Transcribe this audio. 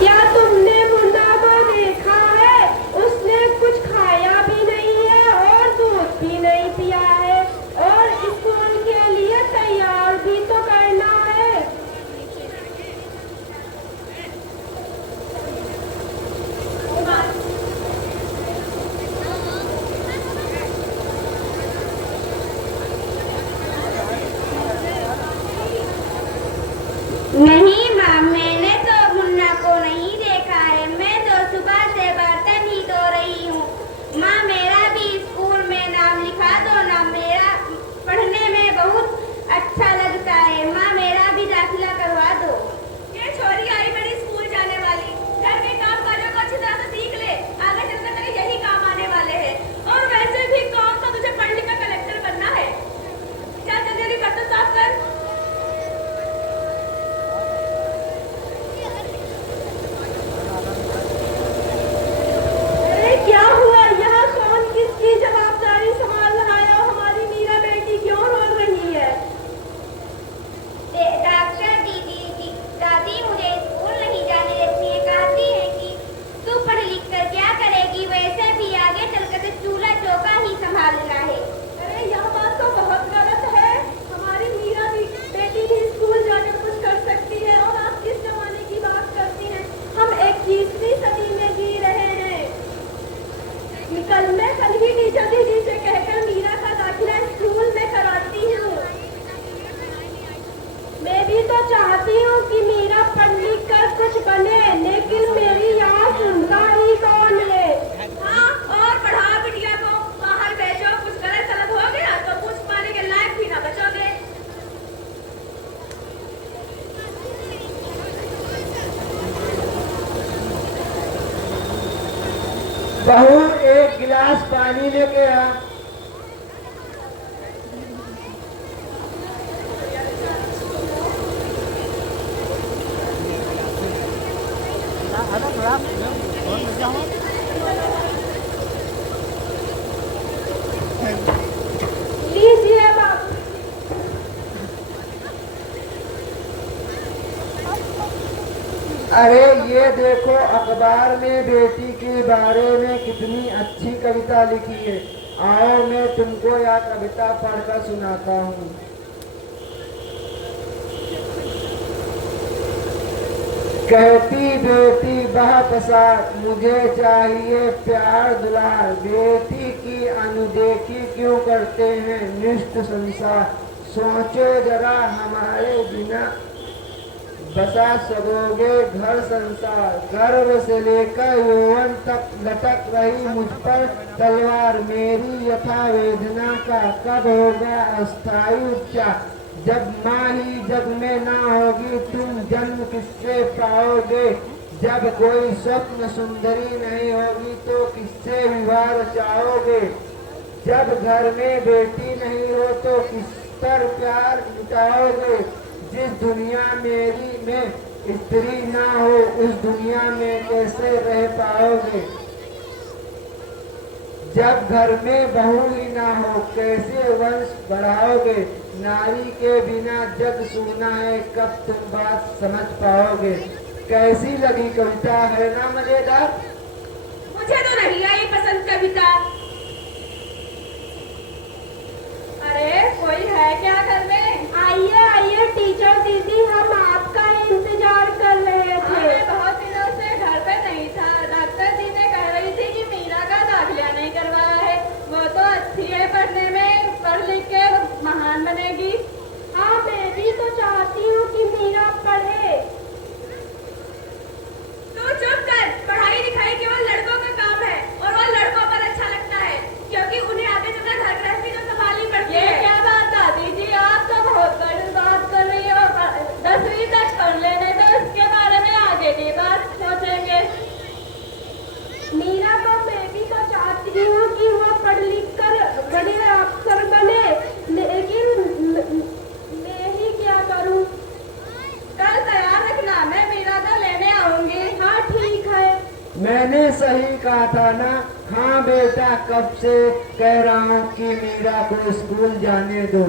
क्या तुमने मुन्ना को देखा है? उसने कुछ खाया भी नहीं है और दूध भी नहीं पिया है और स्कूल के लिए तैयार भी तो करना है। नहीं माँ, मैंने तो मुन्ना को नहीं देखा है। मैं तो सुबह से बर्तन ही धो रही हूँ। माँ, मेरा भी स्कूल में नाम लिखा दो ना। मेरा पढ़ने में बहुत अच्छा लगता है। माँ, मेरा भी दाखिला करवा दो। ये छोरी आई बड़ी स्कूल जाने वाली, घर के काम काजों को अच्छी तरह से सीख ले, आगे चलकर तेरे यही काम आने वाले हैं। और वैसे भी कौन सा तुझे पढ़ लिख कर कलेक्टर बनना है? चल जल्दी जल्दी बर्तन साफ कर। अरे क्या हुआ? यहाँ कौन किसकी जवाबदारी संभाल रहा है और हमारी मीरा बेटी क्यों रो रही है? डॉक्टर दीदी दादी मुझे स्कूल नहीं जाने देती है। कहती है कि तू पढ़ लिख कर क्या करेगी, वैसे भी आगे चलकर तो चूल्हा चौका ही संभालना है। अरे यह बात तो बहुत गलत है। हमारी मीरा बेटी भी स्कूल जाकर कुछ कर सकती है और आप किस जमाने की बात करती हैं? हम 21वीं सदी में जी रहे हैं। मैं कल ही टीचर दीदी से कहकर मीरा का दाखिला स्कूल में कराती हूँ। मैं भी तो चाहती हूँ कि मीरा पढ़ लिख कर कुछ बने, लेकिन मेरी यहाँ सुनता ही कौन है? हाँ, और पढ़ा बिटिया को बाहर भेजो। कुछ गलत सलत हो गया तो पूछ पाने के लायक भी ना बचोगे। बहू, एक गिलास पानी लेके आ। लीजिए बाबू। अरे ये देखो, अखबार में बेटी के बारे में कितनी अच्छी कविता लिखी है। आओ मैं तुमको यह कविता पढ़कर सुनाता हूँ। कहती बेटी बहपसार, मुझे चाहिए प्यार दुलार। बेटी की अनदेखी क्यों करते हैं निष्ठ संसार। सोचो जरा हमारे बिना बसा सकोगे घर संसार। गर्भ से लेकर यौवन तक लटक रही मुझ पर तलवार। मेरी यथा वेदना का कब होगा अस्थायी उपचार। जब माँ ही जग में ना होगी तुम जन्म किससे पाओगे। जब कोई स्वप्न सुंदरी नहीं होगी तो किससे विवाह चाहोगे। जब घर में बेटी नहीं हो तो किस पर प्यार लुटाओगे। जिस दुनिया मेरी में स्त्री ना हो उस दुनिया में कैसे रह पाओगे। जब घर में बहू ही ना हो कैसे वंश बढ़ाओगे। नारी के बिना जग सूना है कब तुम बात समझ पाओगे। कैसी लगी कविता? है ना मजेदार? मुझे तो नहीं आई पसंद कविता। अरे कोई है क्या घर में? आइए आइए टीचर दीदी, हम आपका इंतजार कर रहे थे। मैं बहुत दिनों से घर पे नहीं था। डॉक्टर जी ने कह रही थी कि मीरा का दाखिला नहीं करवाया है। वो तो अच्छी है पढ़ने में, पढ़ लिख के महान बनेगी। हाँ, मैं भी तो चाहती हूँ कि मीरा पढ़े। तू चुप कर। पढ़ाई लिखाई केवल लड़कों का काम है और वो लड़कों पर अच्छा लगता है, क्योंकि उन्हें आगे चलकर घर गृहस्थी तो संभालनी पड़ती है। ये क्या बात दादी जी, आप तो बहुत बड़ी बात कर रही हो। 10वीं तक पढ़ लेने दो, इसके बारे में आगे की बात सोचेंगे। मीरा को मैं भी तो चाहती हूँ कि वो पढ़ लिख कर बड़े अफसर बने, लेकिन मैं ही क्या करूँ। कल तैयार रखना, मैं मीरा को लेने आऊंगी। हाँ ठीक है। मैंने सही कहा था ना। हाँ बेटा, कब से कह रहा हूँ कि मीरा को स्कूल जाने दो।